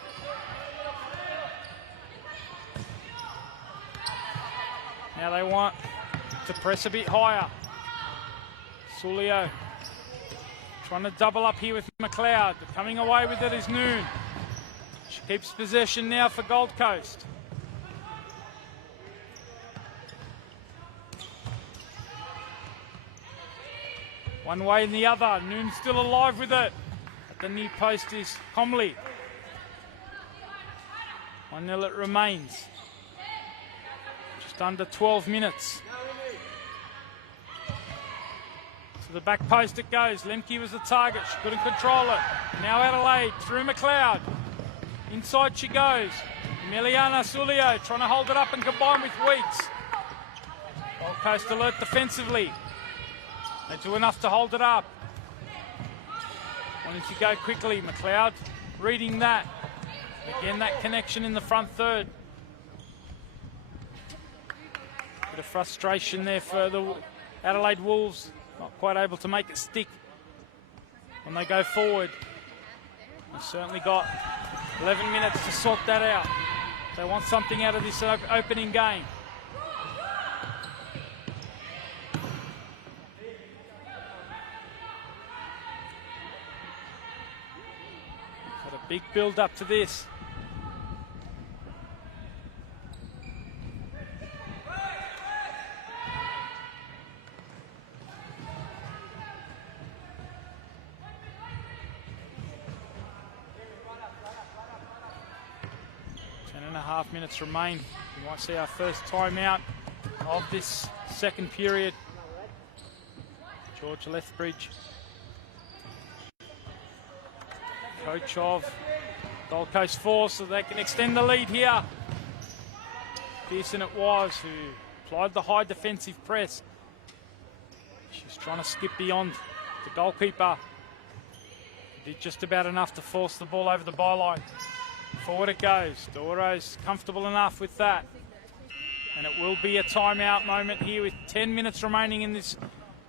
Now they want to press a bit higher. Sulio trying to double up here with McLeod. Coming away with it is Noon. She keeps possession now for Gold Coast. One way and the other. Noon still alive with it. At the near post is Comley. 1-0 it remains. Just under 12 minutes. To the back post it goes. Lemke was the target. She couldn't control it. Now Adelaide through McLeod. Inside she goes. Emiliana Sulio trying to hold it up and combine with Weeks. Gold Coast alert defensively. They do enough to hold it up. Wanting to go quickly. McLeod reading that. Again, that connection in the front third. Bit of frustration there for the Adelaide Wolves. Not quite able to make it stick when they go forward. They've certainly got 11 minutes to sort that out. They want something out of this opening game. Got a big build up to this. Minutes remain. We might see our first timeout of this second period. George Lethbridge, coach of Gold Coast Force, so they can extend the lead here. Pearson it was who applied the high defensive press. She's trying to skip beyond the goalkeeper. Did just about enough to force the ball over the byline. Forward it goes. Doro's comfortable enough with that. And it will be a timeout moment here with 10 minutes remaining in this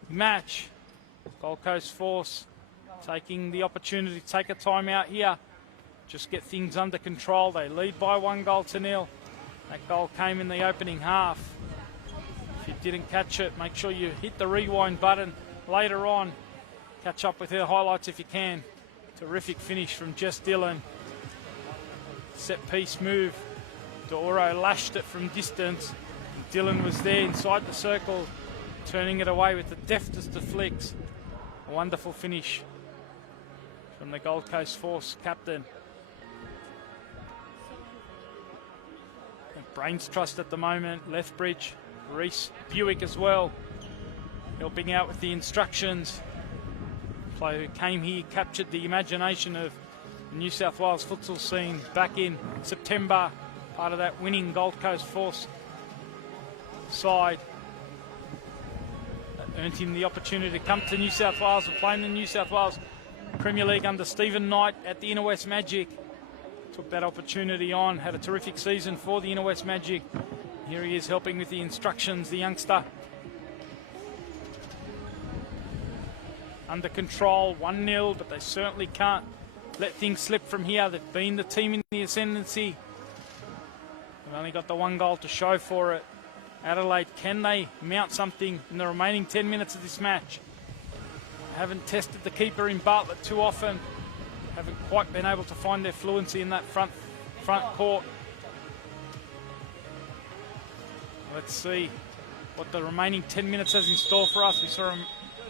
match. Gold Coast Force taking the opportunity to take a timeout here. Just get things under control. They lead by 1-0. That goal came in the opening half. If you didn't catch it, make sure you hit the rewind button later on. Catch up with her highlights if you can. Terrific finish from Jess Dillon. Set piece move. Doro lashed it from distance. Dillon was there inside the circle, turning it away with the deftest of flicks. A wonderful finish from the Gold Coast Force captain. And Brains Trust at the moment. Lethbridge, Reese Buick as well, helping out with the instructions. Player who came here, captured the imagination of the New South Wales futsal scene back in September, part of that winning Gold Coast Force side. That earned him the opportunity to come to New South Wales and play in the New South Wales Premier League under Stephen Knight at the Inner West Magic. Took that opportunity on, had a terrific season for the Inner West Magic. Here he is helping with the instructions, the youngster. Under control, 1-0, but they certainly can't let things slip from here. They've been the team in the ascendancy. They've only got the 1 goal to show for it. Adelaide, can they mount something in the remaining 10 minutes of this match? Haven't tested the keeper in Bartlett too often. Haven't quite been able to find their fluency in that front court. Let's see what the remaining 10 minutes has in store for us. We saw a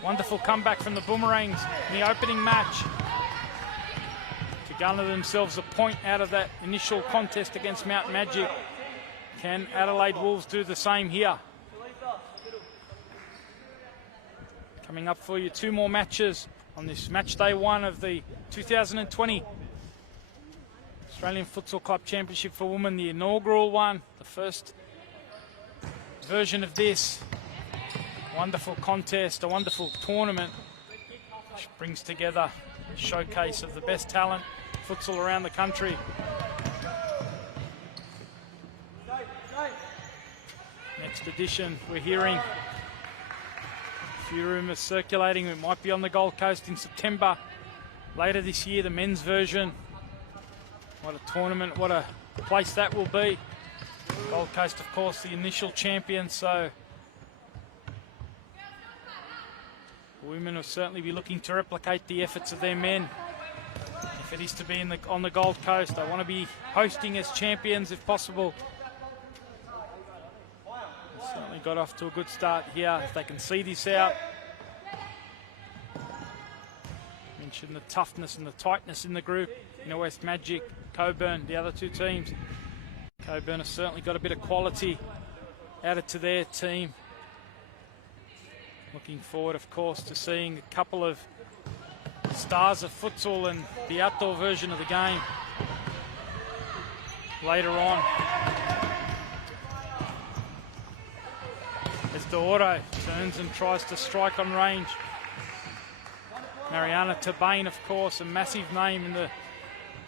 wonderful comeback from the Boomerangs in the opening match to garner themselves a point out of that initial contest against Mount Magic. Can Adelaide Wolves do the same here? Coming up for you, 2 more matches on this match day 1 of the 2020 Australian Futsal Club Championship for Women, the inaugural one, the first version of this. Wonderful contest, a wonderful tournament, which brings together a showcase of the best talent, futsal around the country. Next edition, we're hearing a few rumours circulating. It might be on the Gold Coast in September. Later this year, the men's version. What a tournament, what a place that will be. Gold Coast, of course, the initial champion, so women will certainly be looking to replicate the efforts of their men. If it is to be on the Gold Coast, they want to be hosting as champions if possible. They've certainly got off to a good start here. If they can see this out. Mentioned the toughness and the tightness in the group. Inner West Magic, Coburn, the other 2 teams. Coburn has certainly got a bit of quality added to their team. Looking forward, of course, to seeing a couple of stars of futsal and the outdoor version of the game later on. As D'Oro turns and tries to strike on range. Mariana Tabane, of course, a massive name in the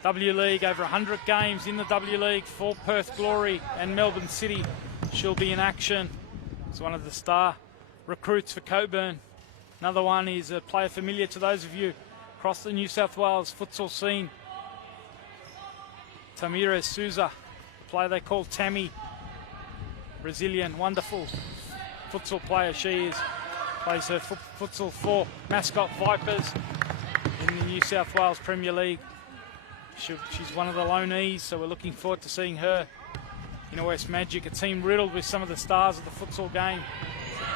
W League, over 100 games in the W League for Perth Glory and Melbourne City. She'll be in action. It's one of the star recruits for Coburn. Another one is a player familiar to those of you across the New South Wales futsal scene. Tamira Souza, player they call Tammy. Brazilian, wonderful futsal player she is. Plays her futsal for Mascot Vipers in the New South Wales Premier League. She's one of the loanees, so we're looking forward to seeing her in West Magic, a team riddled with some of the stars of the futsal game.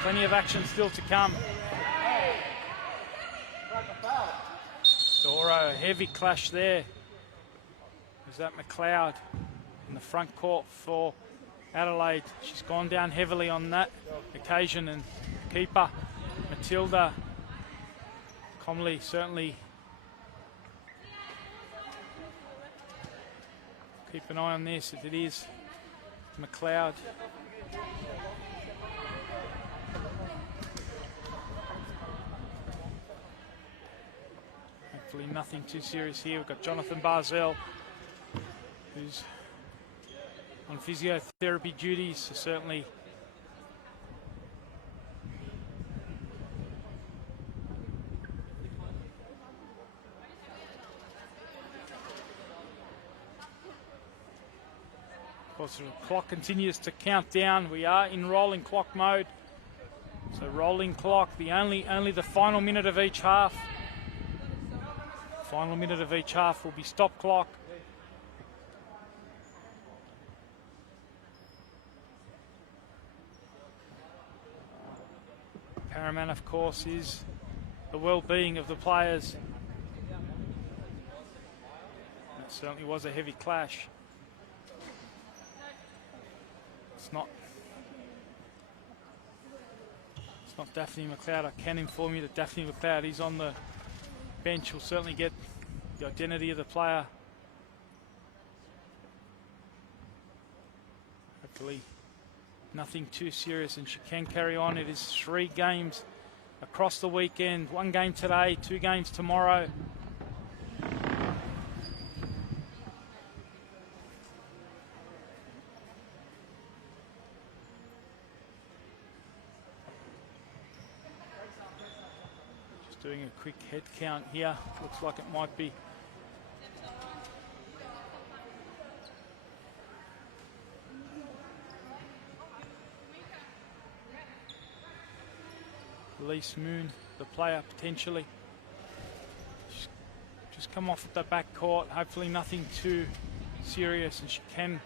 Plenty of action still to come. Doro, a heavy clash there. Is that McLeod in the front court for Adelaide? She's gone down heavily on that occasion, and keeper Matilda Comley certainly keep an eye on this if it is McLeod. Hopefully nothing too serious here. We've got Jonathan Barzell, who's on physiotherapy duties, so certainly of course the clock continues to count down. We are in rolling clock mode, so rolling clock, only the final minute of each half. Final minute of each half will be stop clock. Paramount, of course, is the well-being of the players. That certainly was a heavy clash. It's not Daphne McLeod. I can inform you that Daphne McLeod is on the bench. We'll certainly get the identity of the player. Hopefully nothing too serious, and she can carry on. It is 3 games across the weekend. 1 game today, 2 games tomorrow. Just doing a quick head count here. Looks like it might be Elise Moon, the player potentially. Just come off at the back court. Hopefully nothing too serious, and she can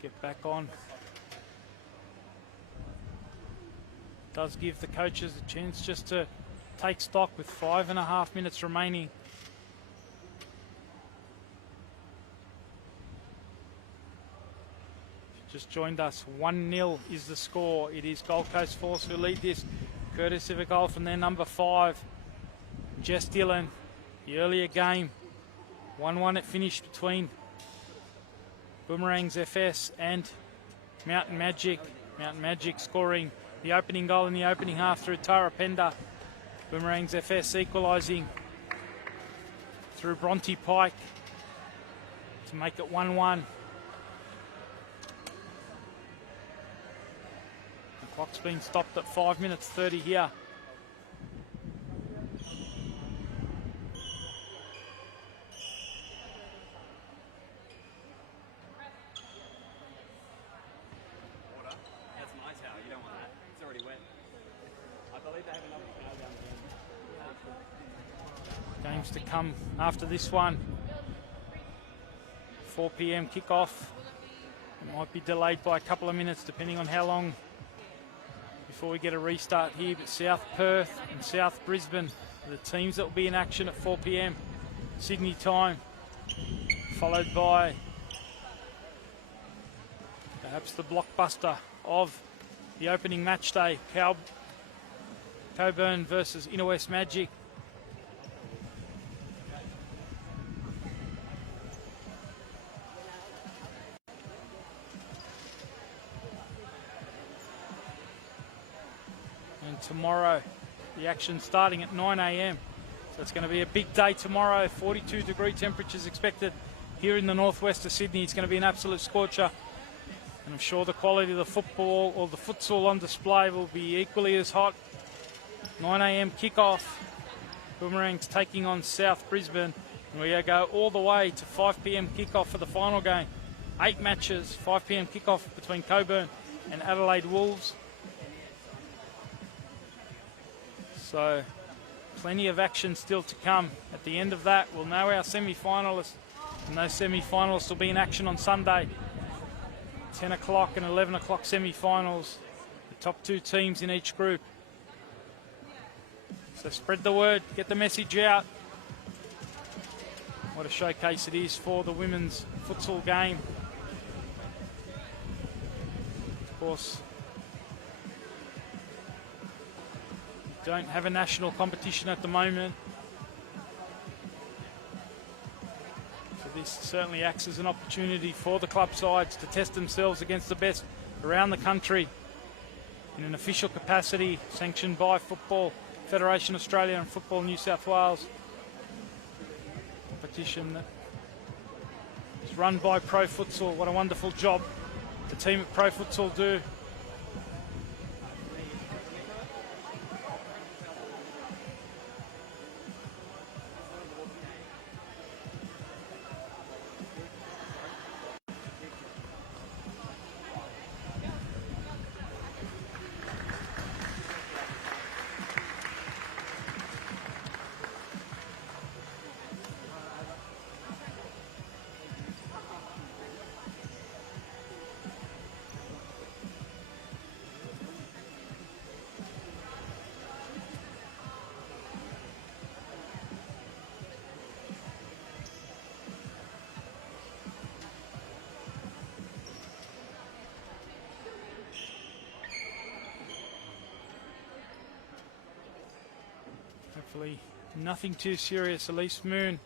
get back on. Does give the coaches a chance just to take stock with 5.5 minutes remaining. Just joined us. 1-0 is the score. It is Gold Coast Force who lead this, courtesy of a goal from their number 5, Jess Dillon. The earlier game, 1-1 it finished between Boomerangs FS and Mountain Magic. Mountain Magic scoring the opening goal in the opening half through Tara Pender. Boomerangs FS equalising through Bronte Pike to make it 1-1. Clock's been stopped at 5 minutes 30 here. Water? That's my towel. You don't want that. It's already wet. I believe they have another towel down there. Games to come after this one. 4 p.m. kickoff. It might be delayed by a couple of minutes depending on how long before we get a restart here. But South Perth and South Brisbane are the teams that will be in action at 4 p.m. Sydney time, followed by perhaps the blockbuster of the opening match day, Coburn versus Inner West Magic. Tomorrow, the action starting at 9 a.m. So it's going to be a big day tomorrow. 42-degree temperatures expected here in the northwest of Sydney. It's going to be an absolute scorcher. And I'm sure the quality of the football or the futsal on display will be equally as hot. 9 a.m. kickoff. Boomerangs taking on South Brisbane. And we go all the way to 5 p.m. kickoff for the final game. 8 matches, 5 p.m. kickoff between Coburn and Adelaide Wolves. So plenty of action still to come. At the end of that, we'll know our semi-finalists, and those semi-finalists will be in action on Sunday. 10 o'clock and 11 o'clock semi-finals. The top 2 teams in each group. So spread the word, get the message out. What a showcase it is for the women's futsal game. Of course, we don't have a national competition at the moment. So this certainly acts as an opportunity for the club sides to test themselves against the best around the country in an official capacity, sanctioned by Football Federation Australia and Football New South Wales. Competition that is run by Pro Futsal. What a wonderful job the team at Pro Futsal do. Hopefully nothing too serious. Elise Moon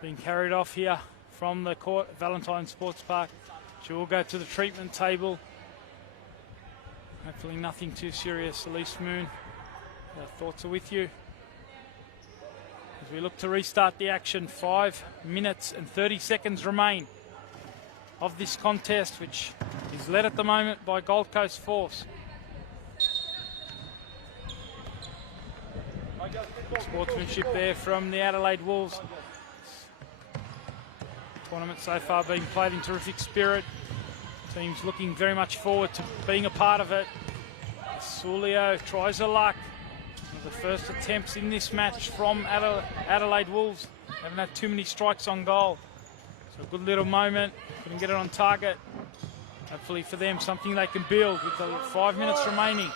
being carried off here from the court at Valentine Sports Park. She will go to the treatment table. Hopefully nothing too serious. Elise Moon, our thoughts are with you. As we look to restart the action, 5 minutes and 30 seconds remain of this contest, which is led at the moment by Gold Coast Force. Sportsmanship there from the Adelaide Wolves. Tournament so far being played in terrific spirit. Teams looking very much forward to being a part of it. Sulio tries her luck. One of the first attempts in this match from Adelaide Wolves. Haven't had too many strikes on goal. So a good little moment. Couldn't get it on target. Hopefully for them, something they can build with the 5 minutes remaining.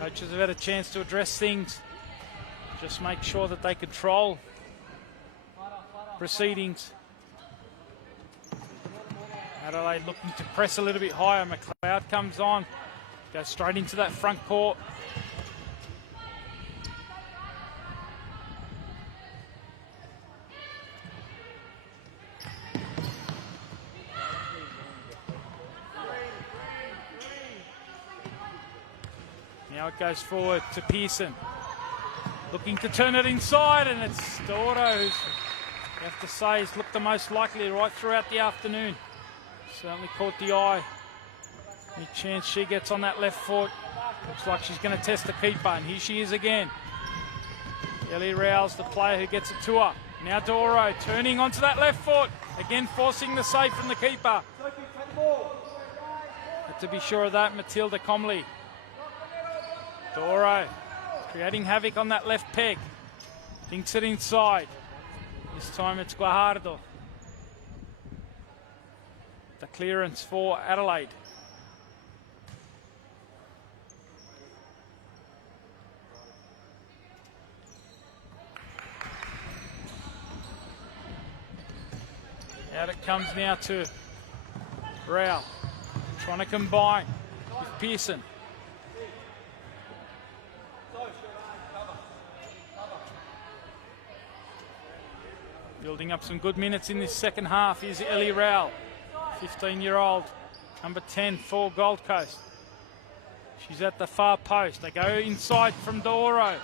Coaches have had a chance to address things. Just make sure that they control proceedings. Adelaide looking to press a little bit higher. McLeod comes on. Goes straight into that front court. Now it goes forward to Pearson. Looking to turn it inside, and it's Dorado who's, you have to say, has looked the most likely right throughout the afternoon. Certainly caught the eye. Any chance she gets on that left foot. Looks like she's going to test the keeper, and here she is again. Ellie Rouse, the player who gets it to her. Now Doro turning onto that left foot. Again forcing the save from the keeper. But to be sure of that, Matilda Comley. Doro creating havoc on that left peg. Thinks it inside. This time it's Guajardo. The clearance for Adelaide. Out it comes now to Rao. Trying to combine with Pearson. Building up some good minutes in this second half. Here's Ellie Rowell, 15-year-old, number 10 for Gold Coast. She's at the far post. They go inside from Doro.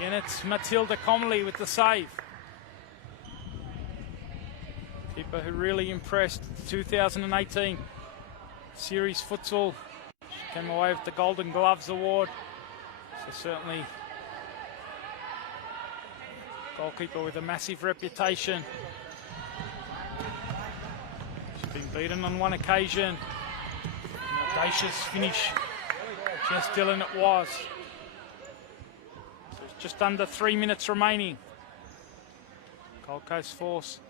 And it's Matilda Comley with the save. Keeper who really impressed 2018 Series Futsal. She came away with the Golden Gloves Award. So certainly Goalkeeper with a massive reputation. She's been beaten on one occasion. An audacious finish. Jess Dillon it was. So it's just under 3 minutes remaining. Gold Coast Force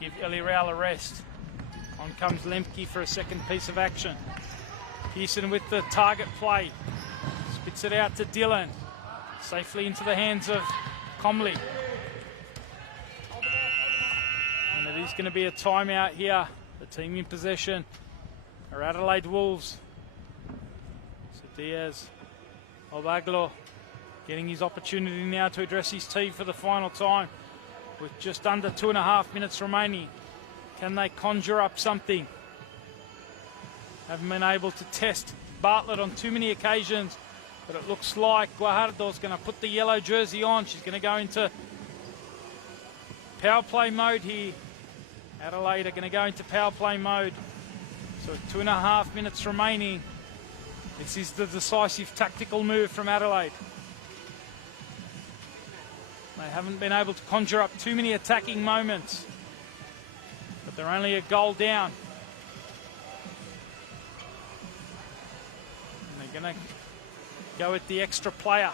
give Ellie Rowell a rest. On comes Lemke for a second piece of action. Pearson with the target play. Spits it out to Dillon. Safely into the hands of Comley. And it is going to be a timeout here. The team in possession are Adelaide Wolves. So Diaz, Obaglo getting his opportunity now to address his team for the final time with just under 2.5 minutes remaining. Can they conjure up something? Haven't been able to test Bartlett on too many occasions, but it looks like Guajardo's going to put the yellow jersey on. She's going to go into power play mode here. Adelaide are going to go into power play mode. So 2.5 minutes remaining. This is the decisive tactical move from Adelaide. They haven't been able to conjure up too many attacking moments, but they're only a goal down. And they're going to go with the extra player.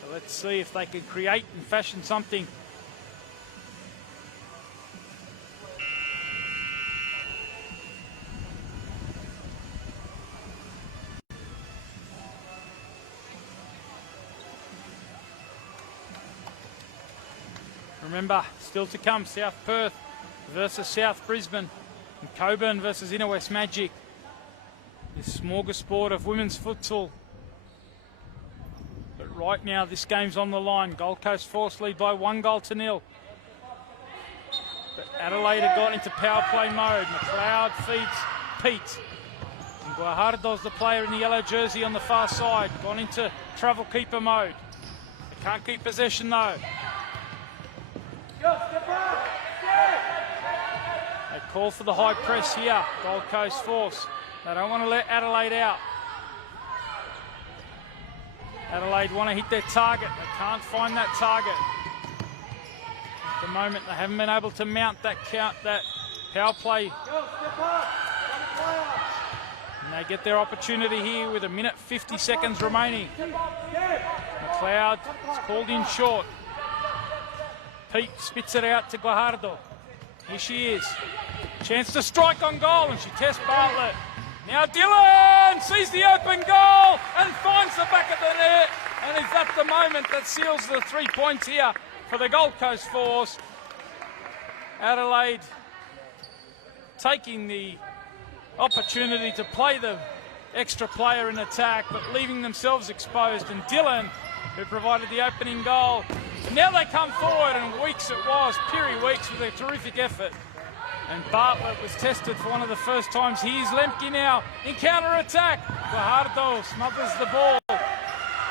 So let's see if they can create and fashion something. Remember, still to come, South Perth versus South Brisbane, and Coburn versus Inner West Magic. This smorgasbord of women's futsal. But right now, this game's on the line. Gold Coast Force lead by 1-0. But Adelaide have got into power play mode. McLeod feeds Pete. And Guajardo's the player in the yellow jersey on the far side. Gone into travel keeper mode. They can't keep possession though. They call for the high press here, Gold Coast Force. They don't want to let Adelaide out. Adelaide want to hit their target. They can't find that target. At the moment, they haven't been able to mount that power play. And they get their opportunity here with 1:50 seconds remaining. McLeod is called in short. Pete spits it out to Guajardo. Here she is. Chance to strike on goal, and she tests Bartlett. Now Dillon sees the open goal and finds the back of the net. And it's at the moment that seals the 3 points here for the Gold Coast Force. Adelaide taking the opportunity to play the extra player in attack, but leaving themselves exposed. And Dillon, who provided the opening goal, now they come forward, and Weeks it was, Piri Weeks with a terrific effort. And Bartlett was tested for one of the first times. Here's Lemke now in counter-attack. Guajardo smothers the ball.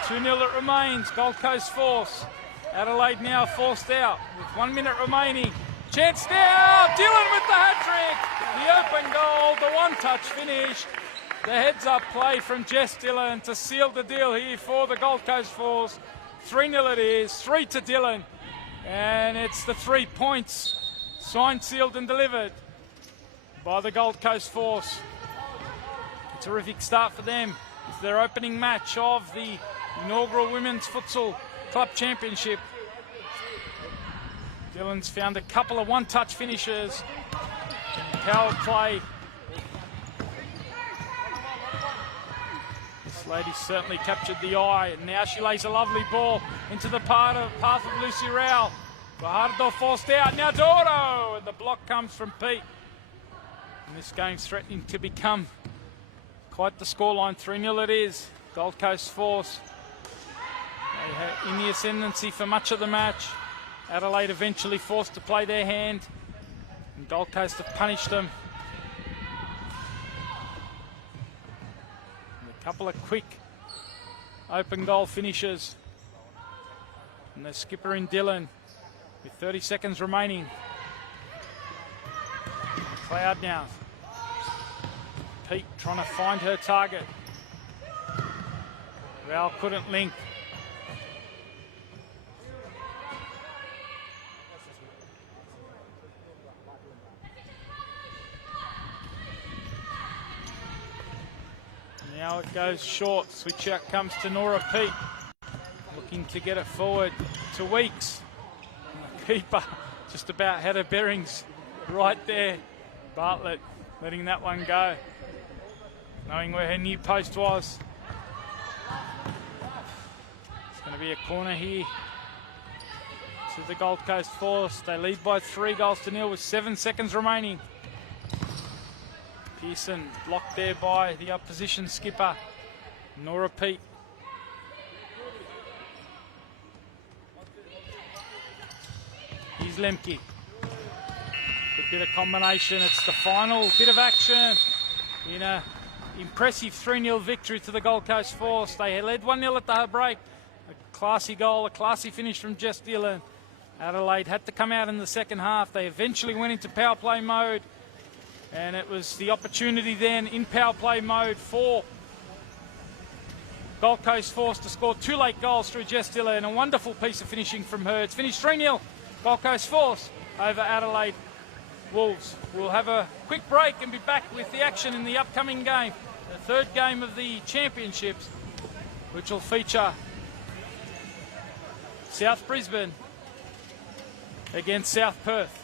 2-0 it remains, Gold Coast Force. Adelaide now forced out with 1 minute remaining. Chance now, Dillon with the hat-trick. The open goal, the one-touch finish. The heads-up play from Jess Dillon to seal the deal here for the Gold Coast Force. 3-0 it is, 3 to Dillon. And it's the 3 points signed, sealed and delivered by the Gold Coast Force. A terrific start for them. It's their opening match of the inaugural Women's Futsal Club Championship. Dillon's found a couple of one-touch finishes. Power play. This lady certainly captured the eye, and now she lays a lovely ball into the path of Lucy Rowell. Guajardo forced out, now Doro, and the block comes from Pete. And this game's threatening to become quite the scoreline. 3-0 it is. Gold Coast Force in the ascendancy for much of the match. Adelaide eventually forced to play their hand, and Gold Coast have punished them. And a couple of quick open goal finishes. And the skipper in Dillon with 30 seconds remaining. Cloud now. Pete trying to find her target. Rowell couldn't link. Oh, it goes short. Switch out comes to Nora Pete. Looking to get it forward to Weeks. And the keeper just about had her bearings right there. Bartlett letting that one go, knowing where her near post was. It's going to be a corner here to the Gold Coast Force. They lead by 3-0 with 7 seconds remaining. Pearson blocked there by the opposition skipper, Nora Pete. Here's Lemke. Good bit of combination. It's the final bit of action in a impressive 3-0 victory to the Gold Coast Force. They led 1-0 at the break. A classy goal, a classy finish from Jess Dillon. Adelaide had to come out in the second half. They eventually went into power play mode, and it was the opportunity then in power play mode for Gold Coast Force to score 2 late goals through Jess Dillon, and a wonderful piece of finishing from her. It's finished 3-0 Gold Coast Force over Adelaide Wolves. We'll have a quick break and be back with the action in the upcoming game, the third game of the championships, which will feature South Brisbane against South Perth.